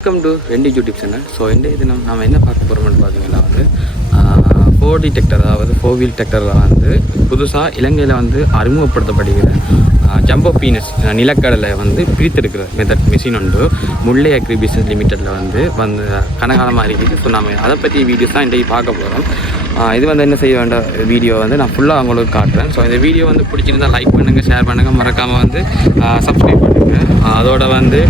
Welcome to ரெண்டு YouTube channel so இந்த இது நம்ம நம்ம என்ன பார்க்க போகிறோம்னு பார்த்தீங்கன்னா வந்து ஃபோர் டிடெக்டர் அதாவது ஃபோர் வீல் டெக்டரில் வந்து புதுசாக இலங்கையில் வந்து அறிமுகப்படுத்தப்படுகிற ஜம்போ பீனஸ் நிலக்கடலை வந்து பிரித்தெடுக்கிற மெத்தட் மிஷின் உண்டு. முல்லை அக்ரி பிஸ்னஸ் லிமிட்டடில் வந்து வந்து கனகாலமாக இருக்குது. ஸோ நம்ம அதை பற்றி வீடியோஸ் தான் இன்றைக்கி பார்க்க போகிறோம் இது வந்து என்ன செய்ய வேண்ட வீடியோ வந்து நான் ஃபுல்லாக உங்களுக்கு காட்டுறேன். ஸோ இந்த வீடியோ வந்து பிடிச்சிருந்தால் லைக் பண்ணுங்கள் ஷேர் பண்ணுங்கள் மறக்காமல் வந்து சப்ஸ்கிரைப் பண்ணுங்கள் அதோட வந்து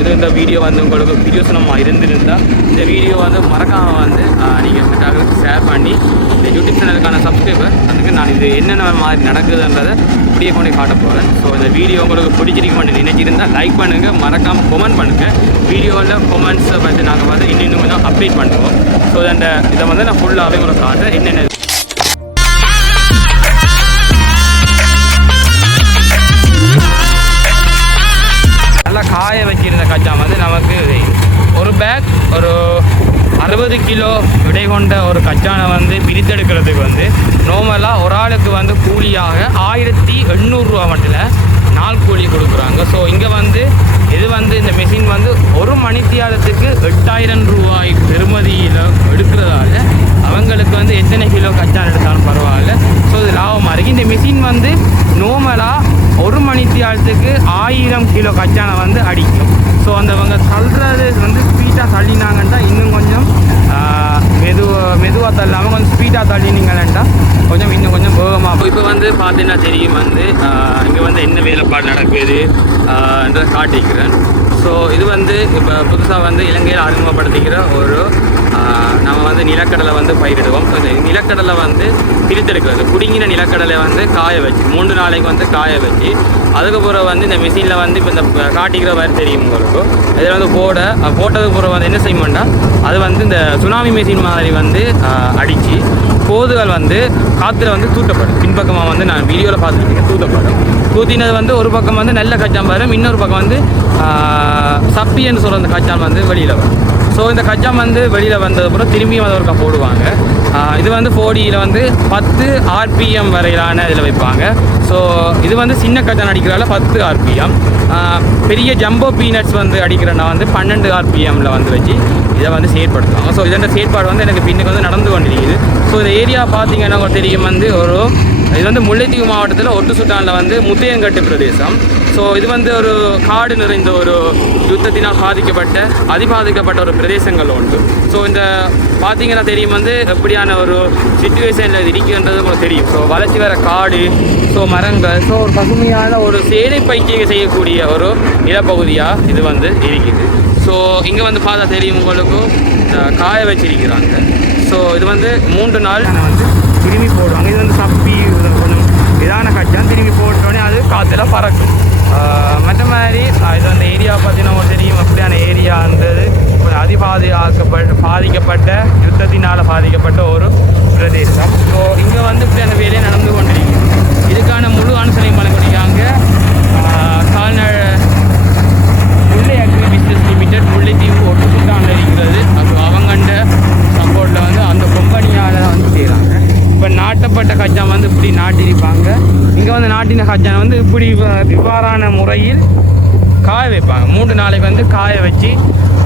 இது இந்த வீடியோ வந்து உங்களுக்கு வீடியோஸ் நம்ம இருந்திருந்தால் இந்த வீடியோ வந்து மறக்காமல் வந்து நீங்கள் எனக்காக ஷேர் பண்ணி இந்த யூடியூப் சேனலுக்கான சப்ஸ்கிரைபர் அதுக்கு நான் இது என்னென்ன மாதிரி நடக்குதுன்றதை இப்படியே கொண்டு காட்ட போகிறேன் ஸோ இந்த வீடியோ உங்களுக்கு பிடிச்சிருக்குமென்னு நினைச்சிருந்தால் லைக் பண்ணுங்கள் மறக்காமல் கொமெண்ட் பண்ணுங்கள் வீடியோவில் கொமெண்ட்ஸை பற்றி நாங்கள் வந்து இன்னும் கொஞ்சம் அப்டேட் பண்ணுவோம். ஸோ அந்த இதை வந்து நான் ஃபுல்லாகவே உங்களுக்கு காட்டுறேன். என்னென்ன காய கச்சா வந்து நமக்கு ஒரு பேக் ஒரு அறுபது கிலோ விடை கொண்ட ஒரு கச்சானை வந்து பிரித்தெடுக்கிறதுக்கு வந்து நார்மலாக ஒரு ஆளுக்கு வந்து கூலியாக ஆயிரத்தி எண்ணூறுரூவா மட்டும் நாள் கூலி கொடுக்குறாங்க. ஸோ இங்கே வந்து இது வந்து இந்த மிஷின் வந்து ஒரு மணித்தியாலத்துக்கு எட்டாயிரம் ரூபாய் பெறுமதியில் எடுக்கிறதால அவங்களுக்கு வந்து எத்தனை கிலோ கச்சான் எடுத்தாலும் பரவாயில்ல. ஸோ இது லாபமாக இருக்குது இந்த மிஷின் வந்து நோமலாக ஒரு மணித்தியாலத்துக்கு ஆயிரம் கிலோ கச்சானை வந்து அடிக்கும். ஸோ அந்த அவங்க தள்ளுறது வந்து ஸ்பீடாக தள்ளினாங்கன்னா இன்னும் கொஞ்சம் மெதுவாக மெதுவாக தள்ளாமல் கொஞ்சம் ஸ்பீடாக தள்ளினீங்கன்னா கொஞ்சம் இன்னும் கொஞ்சம் வேகமாக இப்போ வந்து பார்த்தீங்கன்னா தெரியும் வந்து இங்கே வந்து என்ன வேலைப்பாடு நடக்குது என்று காட்டிக்கிறேன். ஸோ இது வந்து இப்போ புதுசாக வந்து இலங்கையில் அறிமுகப்படுத்திக்கிற ஒரு நம்ம வந்து நிலக்கடலை வந்து பயிரிடுவோம். ஸோ இந்த நிலக்கடலை வந்து பிரித்தெடுக்கிறது. குடுங்கின நிலக்கடலை வந்து காய வச்சு மூன்று நாளைக்கு வந்து காய வச்சு அதுக்கப்புறம் வந்து இந்த மிஷினில் வந்து இப்போ இந்த காட்டிக்கிற மாதிரி தெரியும் உங்களுக்கு. இதில் வந்து போட போட்டதுக்கு அப்புறம் வந்து என்ன செய்யணும்னா அது வந்து இந்த சுனாமி மிஷின் மாதிரி வந்து அடித்து கோதுகள் வந்து காற்றுல வந்து தூட்டப்படும் பின்பக்கமாக வந்து நான் வீடியோவில் பார்த்துருக்கேன் தூட்டப்படும் தூத்தினது வந்து ஒரு பக்கம் வந்து நல்ல கச்சான் வரும் இன்னொரு பக்கம் வந்து சப்பின்னு சொல்கிற அந்த கச்சான் வந்து வெளியில் வரும். ஸோ இந்த கஜம் வந்து வெளியில் வந்ததுக்கப்புறம் திரும்பியும் அதை ஒருக்கா போடுவாங்க. இது வந்து ஃபோடியில் வந்து பத்து ஆர்பிஎம் வரையிலான இதில் வைப்பாங்க. ஸோ இது வந்து சின்ன கச்சான் அடிக்கிறதால பத்து ஆர்பிஎம் பெரிய ஜம்போ பீனட்ஸ் வந்து அடிக்கிறனா வந்து பன்னெண்டு ஆர்பிஎம்மில் வந்து வச்சு இதை வந்து செயற்படுத்துவாங்க. ஸோ இதோட செயற்பாடு வந்து எனக்கு பின்னுக்கு வந்து நடந்து கொண்டிருக்குது. ஸோ இந்த ஏரியா பார்த்தீங்கன்னா உங்களுக்கு தெரியும் வந்து ஒரு இது வந்து முல்லைத்தீவு மாவட்டத்தில் ஒட்டு சுட்டானில் வந்து முத்தையங்கட்டு பிரதேசம். ஸோ இது வந்து ஒரு காடு நிறைந்த ஒரு யுத்தத்தினால் பாதிக்கப்பட்ட அதிபாதிக்கப்பட்ட ஒரு பிரதேசங்கள் உண்டு. ஸோ இந்த பார்த்தீங்கன்னா தெரியும் வந்து எப்படியான ஒரு சுச்சுவேஷனில் இது இருக்குன்றது உங்களுக்கு தெரியும். ஸோ வளர்ச்சி வர காடு ஸோ மரங்கள் ஸோ ஒரு பசுமையான ஒரு சேலை பயிற்சியை செய்யக்கூடிய ஒரு நிலப்பகுதியாக இது வந்து இருக்குது. ஸோ இங்கே வந்து பார்த்தா தெரியும் உங்களுக்கும் காய வச்சிருக்கிறாங்க. ஸோ இது வந்து மூன்று நாள் வந்து திரும்பி போடுவாங்க. இது வந்து சப்பி கொஞ்சம் இதான கட்சான் திரும்பி போட்டோடனே அது காற்றுல பறக்கும். மற்ற மாதிரி இது அந்த ஏரியா பார்த்தீங்கன்னா உங்களுக்கு தெரியும். அப்படியான ஏரியா இருந்தது. கொஞ்சம் அதிபாதிக்கப்பட்ட பாதிக்கப்பட்ட யுத்தத்தினால் பாதிக்கப்பட்ட ஒரு பிரதேசம். ஸோ இங்கே வந்து இப்படியான வேலையை நடந்து கொண்டிருக்குது இதுக்கான முழு அனுசரியும் வழங்கிருக்காங்க கால்நடை Mullai agri business limited Mullaitivu ஒட்டுசுட்டானில் இருக்கிறது அது அவங்கண்ட சப்போர்ட்டில் வந்து அந்த கம்பெனியால் வந்து செய்கிறாங்க இப்போ நாட்டப்பட்ட கச்சா வந்து இப்படி நாட்டிருப்பாங்க இங்கே வந்து வந்து இப்படி இவ்வாறான முறையில் காய வைப்பாங்க. மூன்று நாளைக்கு வந்து காய வச்சு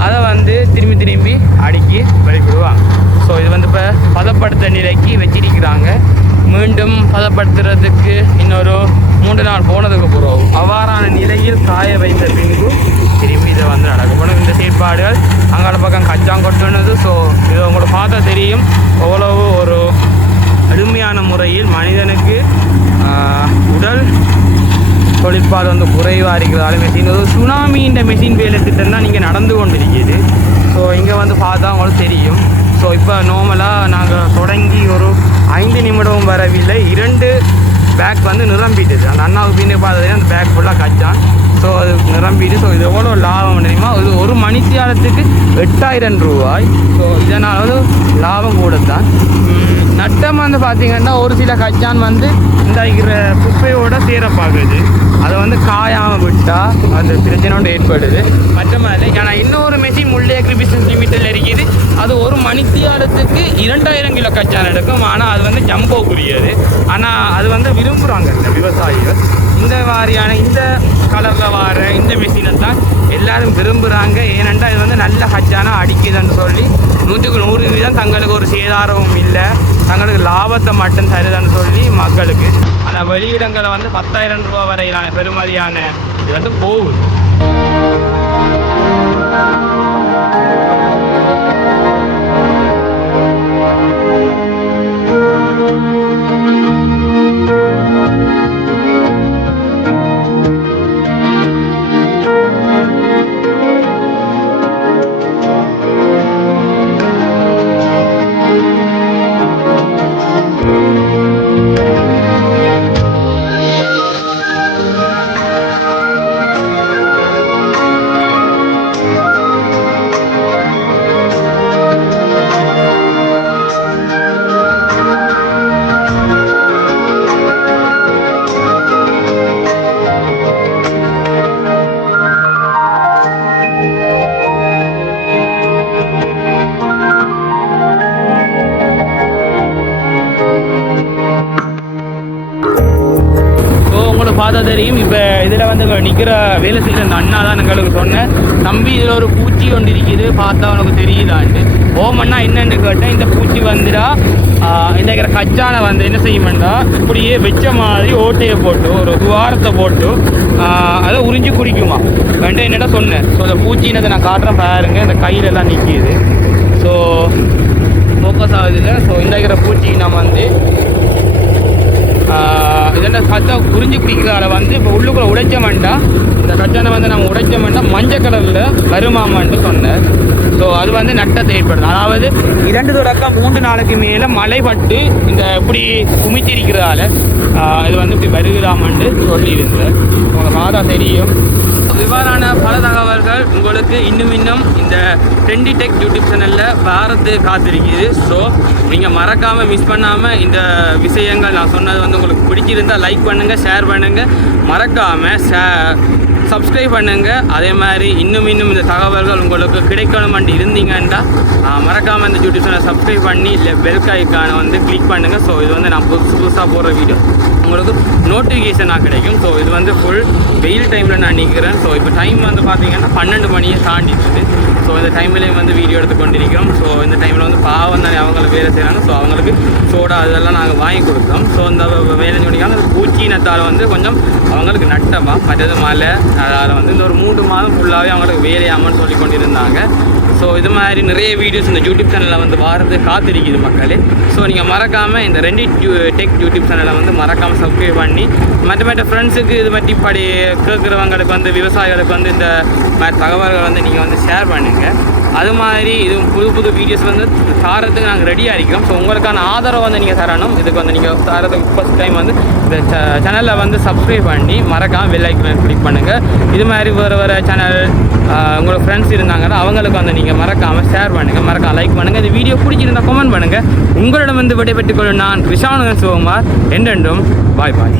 அதை வந்து திரும்பி திரும்பி அடுக்கி வெளிக்கிடுவாங்க ஸோ இது வந்து இப்போ பதப்படுத்த நிலைக்கு வச்சிருக்கிறாங்க. மீண்டும் பதப்படுத்துறதுக்கு இன்னொரு மூன்று நாள் போனதுக்கு பிறகு அவ்வாறான நிலையில் காய வைத்த பின்பு திரும்பி இதை வந்து நடக்கப்படும் இந்த செயற்பாடுகள் அங்கால பக்கம் கச்சாங்கொட்டுனது ஸோ இது உங்களுக்கு பார்த்தா தெரியும். எவ்வளவு ஒரு அருமையான முறையில் மனிதனுக்கு உடல் தொழிற்பாடு வந்து குறைவாக இருக்கிறதால மெஷின் ஒரு சுனாமின்ற மெஷின் வேலை திட்டம் தான் நீங்கள் நடந்து கொண்டிருக்கிறது. ஸோ இங்கே வந்து பார்த்தா உங்களுக்கு தெரியும். ஸோ இப்போ நார்மலாக நாங்கள் தொடங்கி ஒரு ஐந்து நிமிடம் வரவில்லை. இரண்டு பேக் வந்து நிரம்பிட்டது. அந்த அண்ணாவுக்கு பின்னே பார்த்ததுலேயே அந்த பேக் ஃபுல்லாக கச்சான். ஸோ அது நிரம்பிட்டு ஸோ இது எவ்வளோ லாபம் தெரியுமா? இது ஒரு மணித்தியாலத்துக்கு எட்டாயிரம் ரூபாய். ஸோ இதனால் வந்து லாபம் கூட தான் நட்டம் வந்து பார்த்தீங்கன்னா ஒரு சில கச்சான் வந்து இந்த குப்பையோட சேர பார்க்குது. அதை வந்து காயாமல் விட்டால் அந்த பிரச்சனை ஒன்று ஏற்படுது. மற்ற மாதிரி ஆனால் இன்னொரு மெஷின் முல்லை அக்ரி பிஸ்னஸ் அது ஒரு மணித்தியாலத்துக்கு இரண்டாயிரம் கிலோ கச்சான் எடுக்கும். ஆனால் அது வந்து ஜம்போக்குரியது. ஆனால் அது வந்து விரும்புகிறாங்க இந்த விவசாயிகள். இந்த மாதிரியான இந்த கலரில் வர இந்த மிஷினை தான் எல்லாரும் விரும்புகிறாங்க ஏனென்றால் இது வந்து நல்ல ஹச்சானா அடிக்குதுன்னு சொல்லி நூற்றுக்கு நூறு வீதம் தங்களுக்கு ஒரு சேதாரமும் இல்லை. தங்களுக்கு லாபத்தை மட்டும் தருதுன்னு சொல்லி மக்களுக்கு. ஆனால் வெளியிடங்களை வந்து பத்தாயிரம் ரூபா வரையிலான பெறுமதியான இது வந்து போகுது. உங்களுக்கு பார்த்தா தெரியும். இப்போ இதில் வந்து நிற்கிற வேலை செய்கிற அந்த அண்ணா தான் எங்களுக்கு சொன்னேன். தம்பி இதில் ஒரு பூச்சி ஒன்று இருக்குது. பார்த்தா உனக்கு தெரியுதான்ட்டு. ஓமன்னா என்னன்னு கேட்டேன். இந்த பூச்சி வந்துடா. இந்த இருக்கிற கச்சானை வந்து என்ன செய்யுமெண்டா? இப்படியே வச்ச மாதிரி ஓட்டையை போட்டு ஒரு துவாரத்தை போட்டு அதை உறிஞ்சி குடிக்குமா? வேண்டாம் என்னடா சொன்னேன். ஸோ அந்த பூச்சினதை நான் காட்டுறேன் பாருங்க. இந்த கையில எல்லாம் நிற்கிது ஸோ ஃபோக்கஸ் ஆகுது இல்லை ஸோ இந்த இருக்கிற பூச்சி நம்ம வந்து உறிஞ்சி குடிக்கிறதால வந்து இப்போ உள்ளுக்குள்ள உடைச்ச வேண்டாம். இந்த கச்சானை வந்து நம்ம உடைச்ச வேண்டாம். மஞ்சள் கலரில் வருமாமான்னு சொன்னேன் ஸோ அது வந்து நட்டத்தை ஏற்படுது அதாவது இரண்டு தொடக்கம் மூன்று நாளைக்கு மேலே மழைப்பட்டு இந்த இப்படி குமித்திருக்கிறதால இது வந்து இப்படி வருகிறாமன்ட்டு சொல்லியிருந்தேன் உங்களுக்கு பார்த்தா தெரியும். இவ்வாறான பல தகவல்கள் உங்களுக்கு இன்னும் இன்னும் இந்த ட்ரெண்டி டெக் யூடியூப் சேனலில் பாரத்து காத்திருக்குது ஸோ நீங்கள் மறக்காமல் மிஸ் பண்ணாமல் இந்த விஷயங்கள் நான் சொன்னது வந்து உங்களுக்கு பிடிச்சிருந்தால் லைக் பண்ணுங்கள் ஷேர் பண்ணுங்கள் மறக்காமல் ஷே சப்ஸ்கிரைப் பண்ணுங்கள் அதே மாதிரி இன்னும் இன்னும் இந்த தகவல்கள் உங்களுக்கு கிடைக்கணுமென்று இருந்தீங்கன்னா மறக்காமல் இந்த யூடியூப் சேனல் சப்ஸ்கிரைப் பண்ணி இல்லை பெல் ஐக்கான வந்து கிளிக் பண்ணுங்கள் ஸோ இது வந்து நான் புதுசு புதுசாக போடுற வீடியோ உங்களுக்கு நோட்டிஃபிகேஷனாக கிடைக்கும். ஸோ இது வந்து ஃபுல் வெயில் டைமில் நான் நிற்கிறேன் ஸோ இப்போ டைம் வந்து பார்த்தீங்கன்னா பன்னெண்டு மணியை தாண்டிடுது ஸோ இந்த டைம்லேயும் வந்து வீடியோ எடுத்து கொண்டிருக்கிறோம். ஸோ இந்த டைமில் வந்து பாவம் தானே அவங்கள வேலை செய்கிறாங்க ஸோ அவங்களுக்கு சோடா அதெல்லாம் நாங்கள் வாங்கி கொடுத்தோம். ஸோ இந்த வேலை சொன்னிக்காங்க அந்த பூச்சினத்தால் வந்து கொஞ்சம் அவங்களுக்கு நட்டமாக மற்றது மழை அதால் வந்து இந்த ஒரு மூன்று மாதம் ஃபுல்லாகவே அவங்களுக்கு வேலையாமன்னு சொல்லி கொண்டிருந்தாங்க. ஸோ இது மாதிரி நிறைய வீடியோஸ் இந்த யூடியூப் சேனலில் வந்து வாரது காத்திருக்குது மக்களே. ஸோ நீங்கள் மறக்காமல் இந்த ரெண்டு டெக் யூடியூப் சேனலை வந்து மறக்காமல் சப்ஸ்கிரைப் பண்ணி மற்ற மற்ற ஃப்ரெண்ட்ஸுக்கு இது மாதிரி இப்படி கேட்குறவங்களுக்கு வந்து விவசாயிகளுக்கு வந்து இந்த மாதிரி தகவல்களை வந்து நீங்கள் வந்து ஷேர் பண்ணுங்கள் அது மாதிரி இது புது புது வீடியோஸ் வந்து தாரத்துக்கு நாங்கள் ரெடியாக இருக்கிறோம். ஸோ உங்களுக்கான ஆதரவை வந்து நீங்கள் தரணும். இதுக்கு வந்து நீங்கள் தாரத்துக்கு ஃபஸ்ட் டைம் வந்து இந்த சேனலில் வந்து சப்ஸ்கிரைப் பண்ணி மறக்காமல் வெள்ளைக்கு கிளிக் பண்ணுங்கள் இது மாதிரி வேறு வேறு சேனல் ஃப்ரெண்ட்ஸ் இருந்தாங்கன்னா அவங்களுக்கு வந்து நீங்கள் மறக்காமல் ஷேர் பண்ணுங்கள் மறக்காம லைக் பண்ணுங்கள் இந்த வீடியோ பிடிச்சிருந்தா கமெண்ட் பண்ணுங்கள் உங்களிடம் வந்து விடைபெற்றுக் கொள்ளும் நான் விஷானுதன் சிவகுமார். என்றென்றும் பாய் பாய்